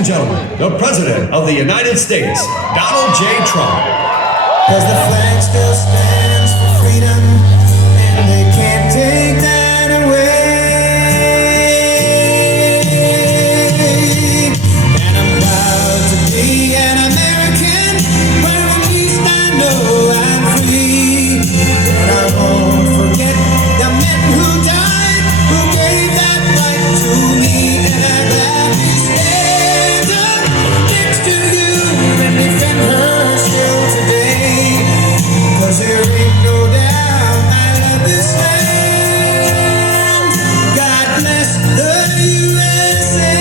and gentlemen, the President of the United States, Donald J. Trump. 'Cause the flag still stands for freedom, and they can't take that away. And I'm proud to be an American, where at least I know I'm free. And I won't forget the men who died, who gave that right to me. And I'm glad we stand up next to you and defend her still today. 'Cause there ain't no doubt I love this land. God bless the USA.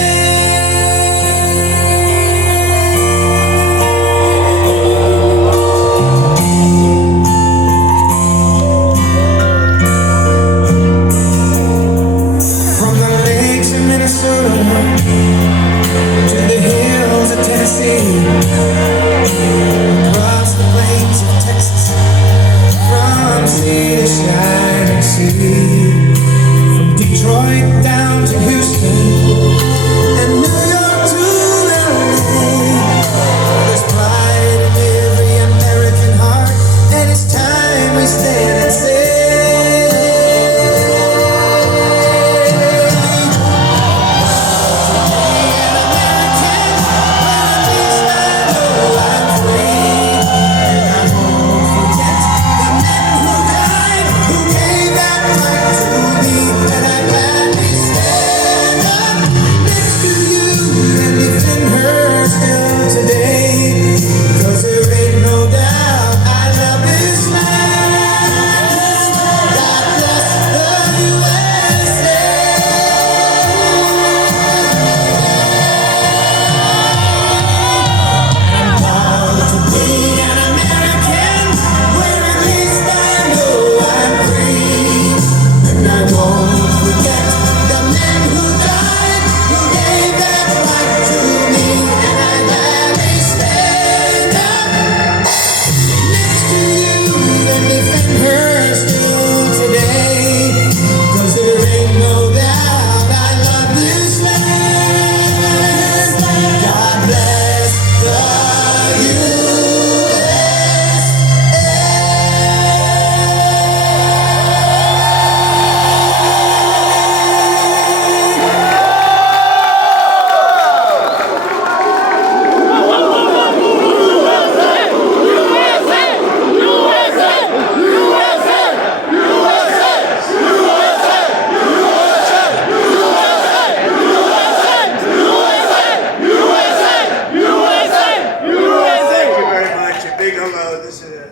From the lakes of Minnesota to the hills of Tennessee, across the plains of Texas, from sea to shining sea, from Detroit down to Houston and New York to LA. There's pride in every American heart, and it's time we stand and say,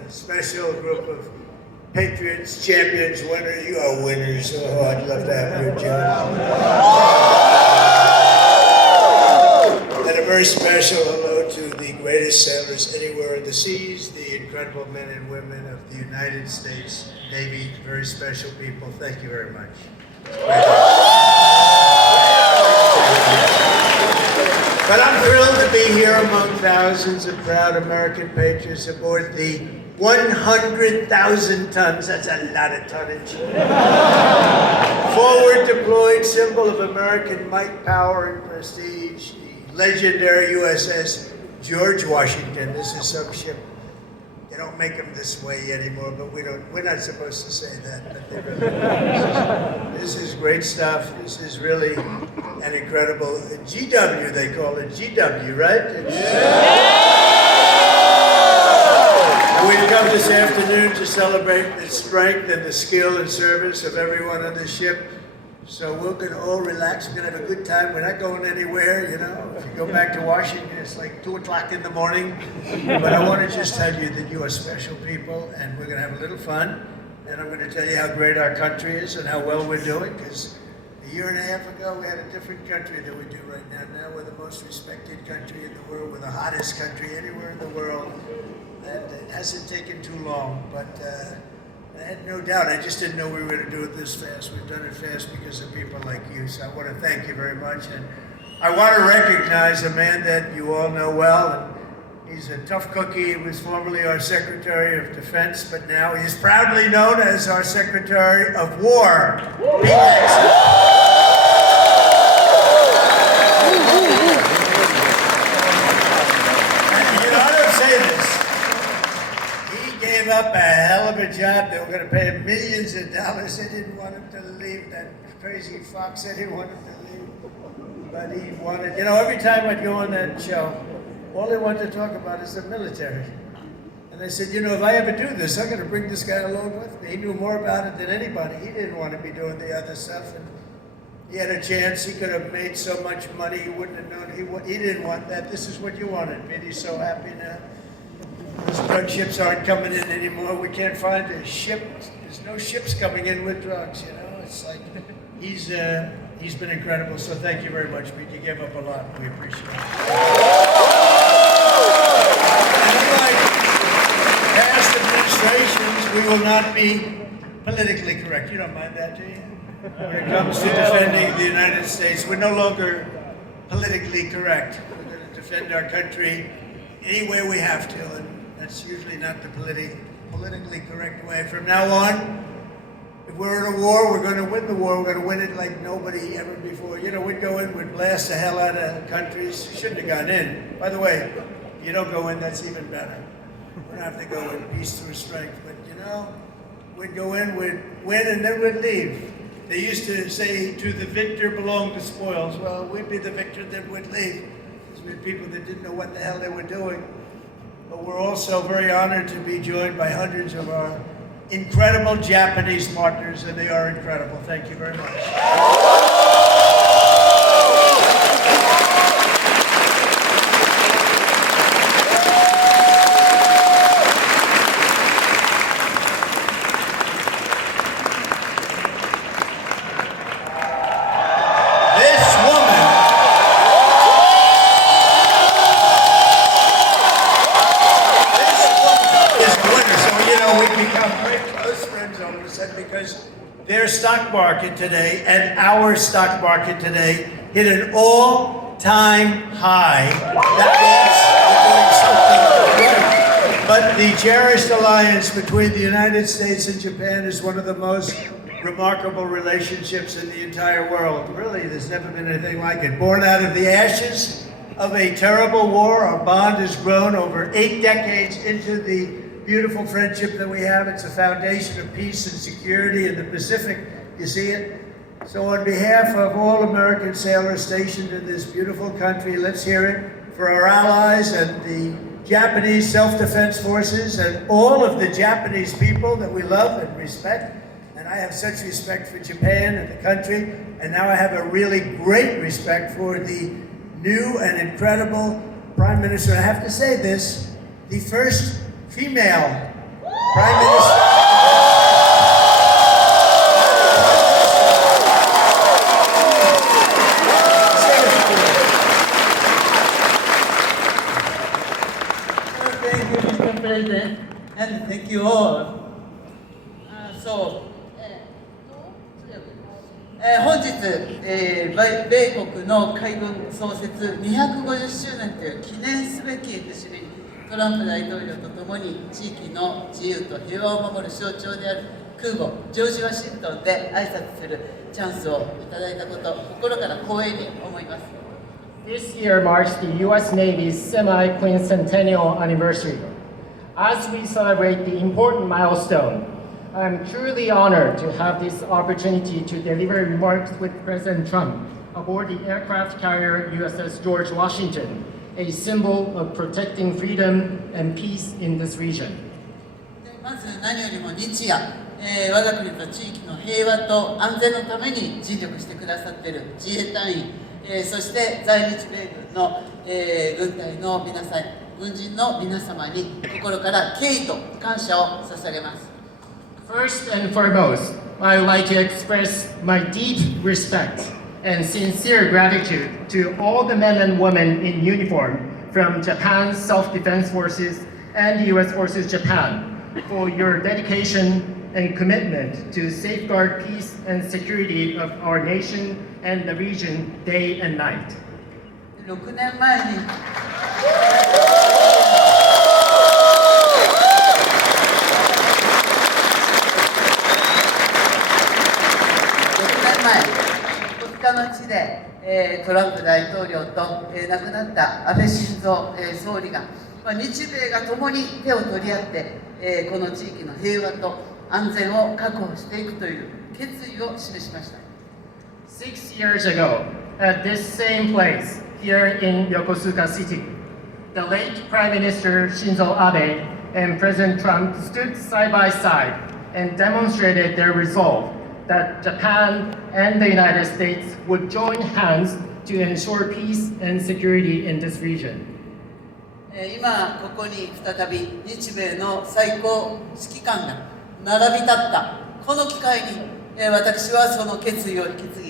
special group of patriots, champions, winners. You are winners. Oh, I'd love to have your job. And a very special hello to the greatest sailors anywhere in the seas, the incredible men and women of the United States Navy. Very special people. Thank you very much. But I'm thrilled to be here among thousands of proud American patriots aboard the 100,000 tons, that's a lot of tonnage, forward deployed symbol of American might, power, and prestige, the legendary USS GEORGE Washington. This is some ship. They don't make them this way anymore, but we're not supposed to say that, but they really are. This is great stuff. This is really an incredible GW, they call it GW, right? We've come this afternoon to celebrate the strength and the skill and service of everyone on this ship. So we're going to all relax. We're going to have a good time. We're not going anywhere, you know. If you go back to Washington, it's like 2 o'clock in the morning. But I want to just tell you that you are special people, and we're going to have a little fun. And I'm going to tell you how great our country is and how well we're doing, because a year and a half ago, we had a different country than we do right now. Now we're the most respected country in the world. We're the hottest country anywhere in the world. And it hasn't taken too long, but I had no doubt. I just didn't know we were going to do it this fast. We've done it fast because of people like you. So I want to thank you very much. And I want to recognize a man that you all know well. And he's a tough cookie. He was formerly our Secretary of Defense, but now he's proudly known as our Secretary of War. Pete Nixon. up a hell of a job. They were going to pay him millions of dollars. They didn't want him to leave. That crazy fox said he wanted to leave. But he wanted, every time I'd go on that show, all they wanted to talk about is the military. And they said, if I ever do this, I'm going to bring this guy along with me. He knew more about it than anybody. He didn't want to be doing the other stuff. And he had a chance. He could have made so much money. He wouldn't have known. He didn't want that. This is what you wanted. He's so happy now. Those drug ships aren't coming in anymore. We can't find a ship. There's no ships coming in with drugs, It's like, he's been incredible. So thank you very much, Pete. You gave up a lot. We appreciate it. And unlike past administrations, we will not be politically correct. You don't mind that, do you? When it comes to defending the United States, we're no longer politically correct. We're going to defend our country any way we have to, and that's usually not the politically correct way. From now on, if we're in a war, we're going to win the war. We're going to win it like nobody ever before. We'd go in, we'd blast the hell out of countries. Shouldn't have gone in. By the way, if you don't go in, that's even better. We don't have to go in peace through strength. But, we'd go in, we'd win, and then we'd leave. They used to say, to the victor belong the spoils. Well, we'd be the victor, then we'd leave. Because we had people that didn't know what the hell they were doing. But we're also very honored to be joined by hundreds of our incredible Japanese partners, and they are incredible. Thank you very much. Because their stock market today and our stock market today hit an all-time high. That means we're doing something good. But the cherished alliance between the United States and Japan is one of the most remarkable relationships in the entire world. Really, there's never been anything like it. Born out of the ashes of a terrible war, our bond has grown over 8 decades into the beautiful friendship that we have. It's a foundation of peace and security in the Pacific. You see it? So on behalf of all American sailors stationed in this beautiful country, let's hear it for our allies and the Japanese self-defense forces and all of the Japanese people that we love and respect. And I have such respect for Japan and the country. And now I have a really great respect for the new and incredible Prime Minister. I have to say this, the first female Prime Minister. Thank you, Mr. President, and thank you all. 本日、米国の海軍創設250周年という記念すべき節目にトランプ大統領とともに地域の自由と平和を守る象徴である空母ジョージ・ワシントンで挨拶するチャンスをいただいたこと心から光栄に思います。 This year marks the U.S. Navy's semi-quincentennial anniversary. As we celebrate the important milestone, I'm truly honored to have this opportunity to deliver remarks with President Trump aboard the aircraft carrier USS GEORGE WASHINGTON, a symbol of protecting freedom and peace in this region. まず何よりも日夜、我が国と地域の平和と安全のために尽力してくださっている自衛隊員、そして在日米軍の、軍隊の皆さん、軍人の皆様に心から敬意と感謝を捧げます。 First and foremost, I would like to express my deep respect and sincere gratitude to all the men and women in uniform from Japan's Self-Defense Forces and the U.S. Forces Japan for your dedication and commitment to safeguard peace and security of our nation and the region day and night. 6年前にの地で、トランプ大統領と、亡くなった安倍晋三、総理が、日米が共に手を取り合ってこの地域の平和と安全を確保していくという決意を示しました。 6 years ago, at this same place, here in Yokosuka City, the late Prime Minister Shinzo Abe and President Trump stood side by side and demonstrated their resolve that Japan and the United States would join hands to ensure peace and security in this region. 今ここに再び日米の最高指揮官が並び立ったこの機会に私はその決意を引き継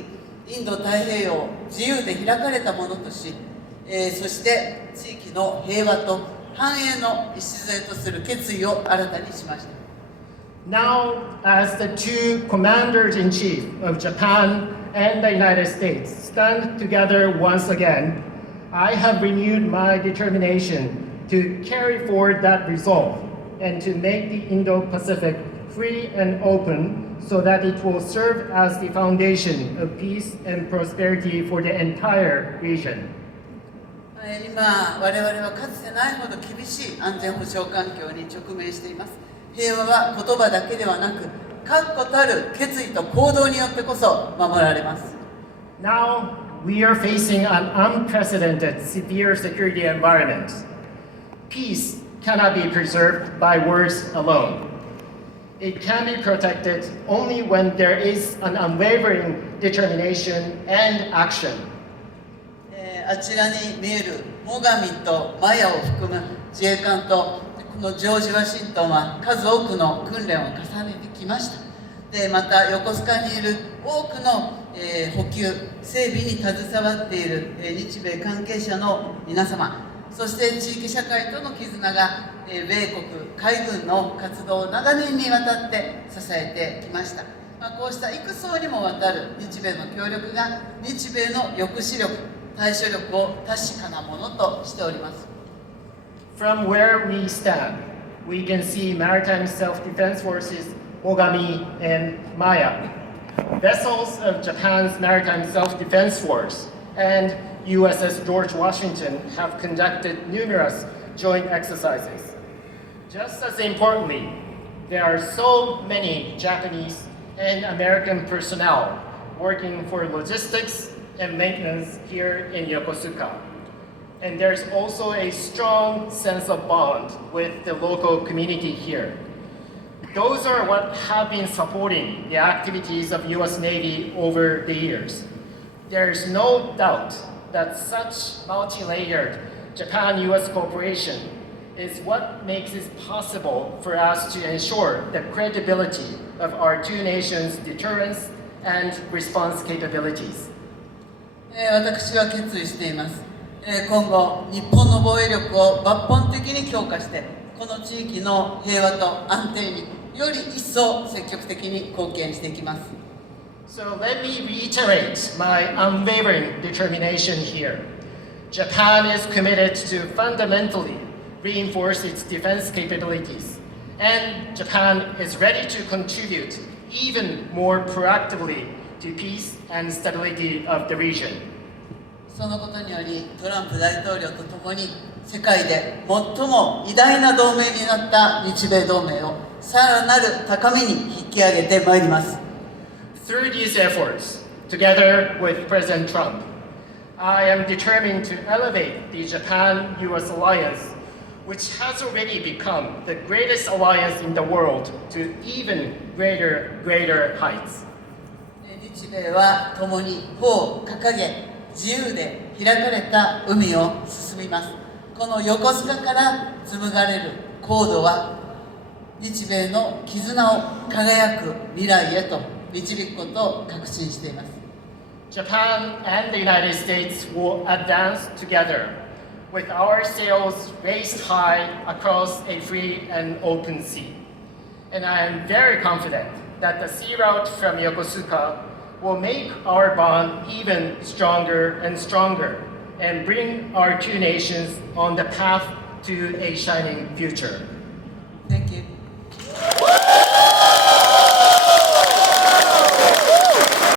ぎ、インド太平洋を自由で開かれたものとし、そして地域の平和と繁栄の礎とする決意を新たにしました。 Now, as the two commanders-in-chief of Japan and the United States stand together once again, I have renewed my determination to carry forward that resolve and to make the Indo-Pacific free and open so that it will serve as the foundation of peace and prosperity for the entire region. 今、我々はかつてないほど厳しい安全保障環境に直面しています。平和は言葉だけではなく、確固たる決意と行動によってこそ守られます。 Now, we are facing an unprecedented severe security environment. Peace cannot be preserved by words alone. It can be protected only when there is an unwavering determination and action. あちらに見える最上とマヤを含む自衛官とこのジョージ・ワシントンは数多くの訓練を重ねてきました。でまた横須賀にいる多くの、補給整備に携わっている、日米関係者の皆様、そして地域社会との絆が、米国海軍の活動を長年にわたって支えてきました。こうした幾層にもわたる日米の協力が日米の抑止力、対処力を確かなものとしております。 From where we stand, we can see maritime self-defense forces Ogami and Maya, vessels of Japan's maritime self-defense force, and USS GEORGE WASHINGTON have conducted numerous joint exercises. Just as importantly, there are so many Japanese and American personnel working for logistics and maintenance here in Yokosuka. And there's also a strong sense of bond with the local community here. Those are what have been supporting the activities of US Navy over the years. There's no doubt that such multi-layered Japan-US cooperation is what makes it possible for us to ensure the credibility of our two nations' deterrence and response capabilities. 私は決意しています。今後、日本の防衛力を抜本的に強化して、この地域の平和と安定により一層積極的に貢献していきます。So let me reiterate my unwavering determination here. Japan is committed to fundamentally reinforce its defense capabilities, and Japan is ready to contribute even more proactively to peace and stability of the region. そのことにより、トランプ大統領とともに世界で最も偉大な同盟になった日米同盟をさらなる高みに引き上げてまいります。Through these efforts, together with President Trump, I am determined to elevate the Japan-US alliance, which has already become the greatest alliance in the world, to even greater heights. 日米は共に帆を掲げ、自由で開かれた海を進みます。この横須賀から紡がれるコードは、日米の絆を輝く未来へと導くことを確信しています。Japan and the United States will advance together with our sails raised high across a free and open sea. And I am very confident that the sea route from Yokosuka will make our bond even stronger and bring our two nations on the path to a shining future. Thank you.